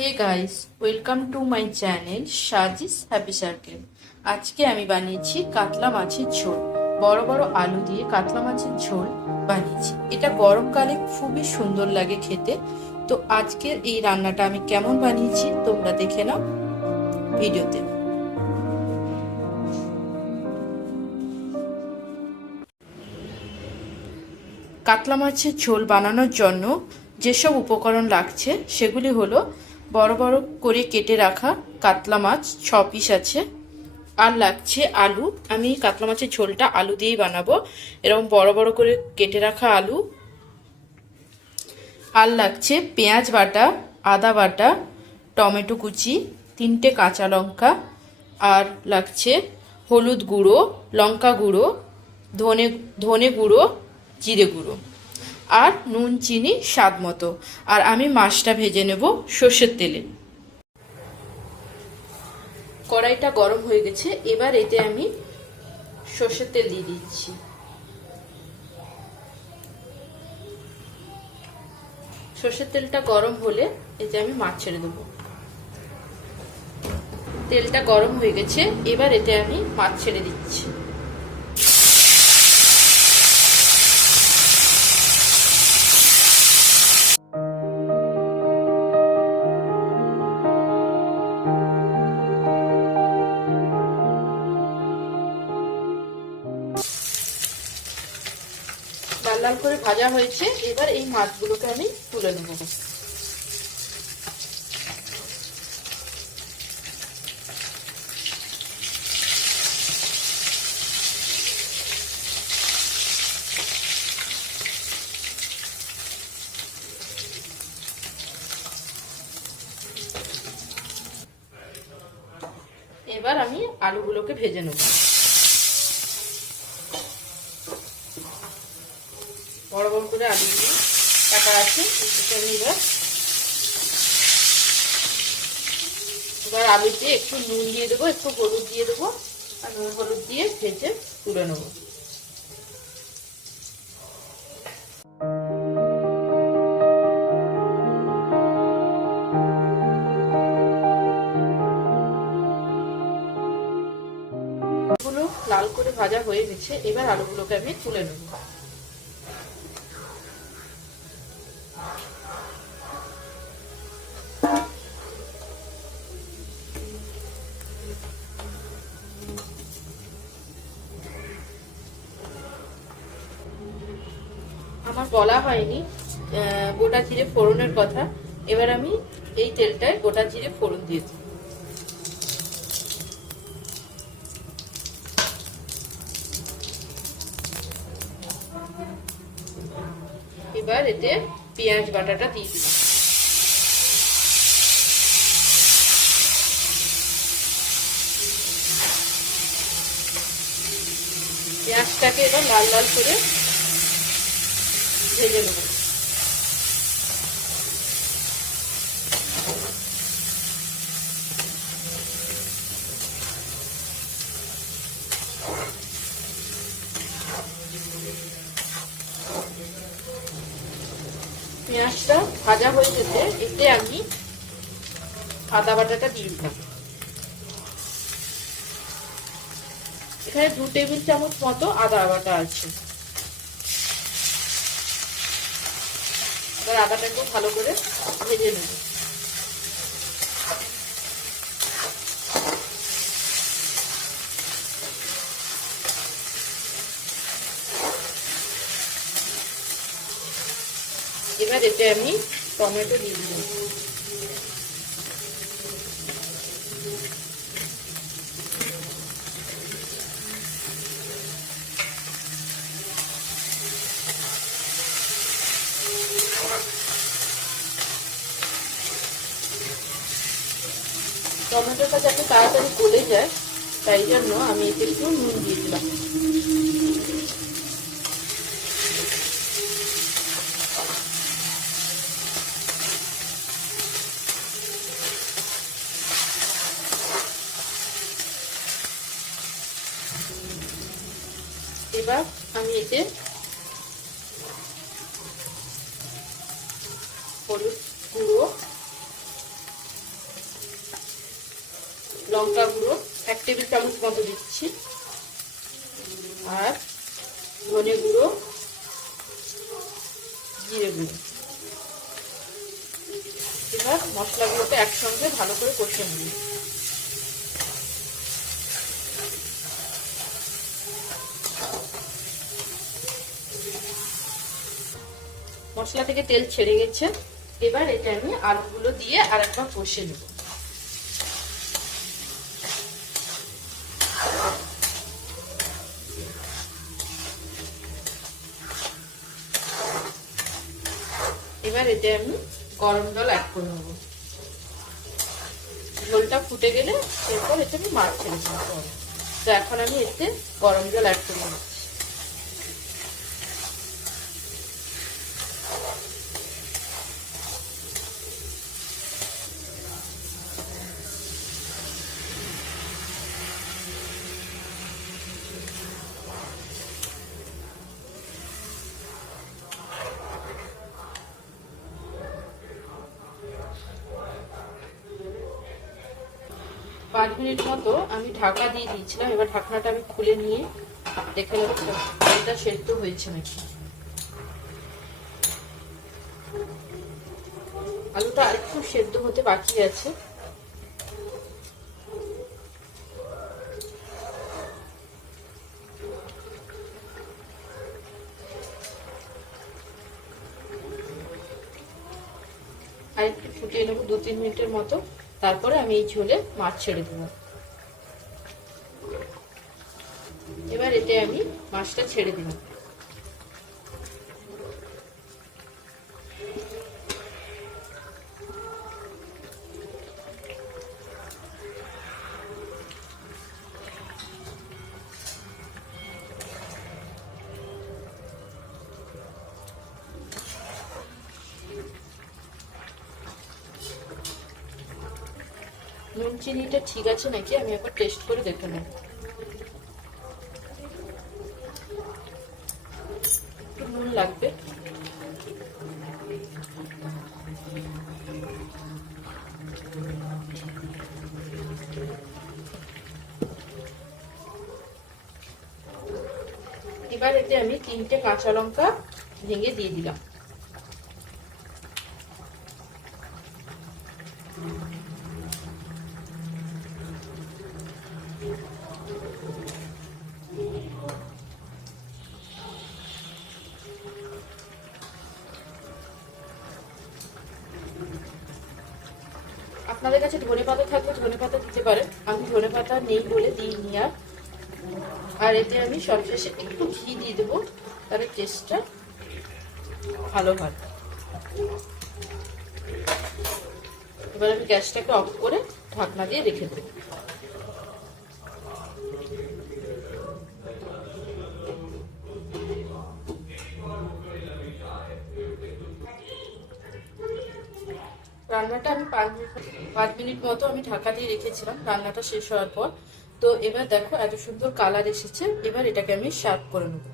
Hey guys, welcome to my channel Sajis happy circle. আজকে আমি বানিয়েছি কাতলা মাছের ঝোল। বড় বড় আলু দিয়ে কাতলা মাছের ঝোল বানিয়েছি। এটা গরমকালে খুবই সুন্দর লাগে খেতে। তো আজকের এই রান্নাটা আমি কেমন বানিয়েছি তোমরা দেখে নাও ভিডিওতে। কাতলা মাছের ঝোল বানানোর জন্য যেসব উপকরণ লাগছে সেগুলি হলো বড় বড় করে কেটে রাখা কাতলা মাছ 6 পিস আছে, আর লাগছে আলু। আমি কাতলা মাছের ঝোলটা আলু দিয়েই বানাবো। এরকম বড় বড় করে কেটে রাখা আলু, আর লাগছে পেঁয়াজ বাটা, আদা বাটা, টমেটো কুচি, 3টে কাঁচা লঙ্কা, আর লাগছে হলুদ গুঁড়ো, লঙ্কা গুঁড়ো, ধনে গুঁড়ো, জিরে গুঁড়ো, আর নুন চিনি স্বাদ মতো। আর আমি মাছটা ভেজে নেব সর্ষের তেলে। কড়াইটা গরম হয়ে গেছে, এবার এতে আমি সর্ষের তেল দিয়ে দিচ্ছি। সর্ষের তেলটা গরম হলে এতে আমি মাছ ছেড়ে দেবো। তেলটা গরম হয়ে গেছে, এবার এতে আমি মাছ ছেড়ে দিচ্ছি। লাল লাল করে ভাজা হয়েছে, এবার এই মাছগুলোকে আমি তুলে নেব। এবার আমি আলুগুলোকে ভেজে নেব। বড় বড় করে আলুগুলো কাটা আছে, আমি এবার আলুতে একটু নুন দিয়ে দেবো, একটু হলুদ দিয়ে দেবো, আর নুন হলুদ দিয়ে ভেজে তুলে নেবো। আলুগুলো লাল করে ভাজা হয়ে গেছে, এবার আলুগুলোকে আমি তুলে নেব। আমার বলা হয়নি গোটা জিরে ফোড়নের কথা। এবার আমি এই তেলটায় গোটা জিরে ফোড়ন দিয়ে দিই। এবার এতে পেঁয়াজ বাটাটা দিয়ে দিলাম। পেঁয়াজটাকে এবার লাল লাল করে ভেজে নেব। পেঁয়াজটা ভাজা হয়ে যেতে এতে আমি আদা বাটাটা দিয়ে দিলাম। এখানে 2 টেবিল চামচ মতো আদা বাটা আছে। এবার আদাটাকে ভালো করে ভেজে নেব। এবার এতে আমি টমেটো দিয়ে দিলাম। টমেটোটা যাতে তাড়াতাড়ি গলে যায় তাই জন্য আমি এতে একটু নুন দিয়ে দিলাম। এবার আমি এতে হলুদ গুঁড়ো, লঙ্কা গুঁড়ো 1 টেবিল চামচ মতো দিচ্ছি, আর ধনে গুঁড়ো, জিরে গুঁড়ো। এবার মশলাগুলোকে একসঙ্গে ভালো করে কষে নিই। মশলা থেকে তেল ছেড়ে গেছে, এবার এটা আমি আলুগুলো দিয়ে আরেকবার কষে নেব। এবার এতে আমি গরম জল অ্যাড করে নেব। ঝোলটা ফুটে গেলে এরপর এতে আমি মাছ ছেড়ে দেবো। তো এখন আমি এতে গরম জল অ্যাড করে নেব। 5 মিনিট মতো আমি ঢাকা দিয়ে দিয়েছিলাম। এবার ঢাকনাটা আমি খুলে নিয়ে দেখে নেব এটা সেদ্ধ হয়েছে নাকি। আলুটা আরেকটু সেদ্ধ হতে বাকি আছে। আরেকটু ফুটিয়ে নেবো 2-3 মিনিটের মতো, তারপরে আমি এই ঝোলে মাছ ছেড়ে দেবো। এবার এতে আমি মাছটা ছেড়ে দিলাম। নুন চিনিটা ঠিক আছে নাকি আমি একবার টেস্ট করে দেখে নেব। একটু নুন লাগবে। এবার এতে আমি 3টে কাঁচা লঙ্কা ভেঙে দিয়ে দিলাম। আপনাদের কাছে ধনেপাতা থাকলে ধনেপাতা দিতে পারেন, আমি ধনেপাতা নেই বলে দিইনি। আর এতে আমি সবশেষে একটু ঘি দিয়ে দেবো, তাহলে টেস্টটা ভালো হয়। এবার আমি গ্যাসটাকে অফ করে ঢাকনা দিয়ে রেখে দেবো। রান্নাটা আমি 5 মিনিট মতো আমি ঢাকা দিয়ে রেখেছিলাম রান্নাটা শেষ হওয়ার পর। তো এবার দেখো এত সুন্দর কালার এসেছে। এবার এটাকে আমি সার্ভ করে নেবো।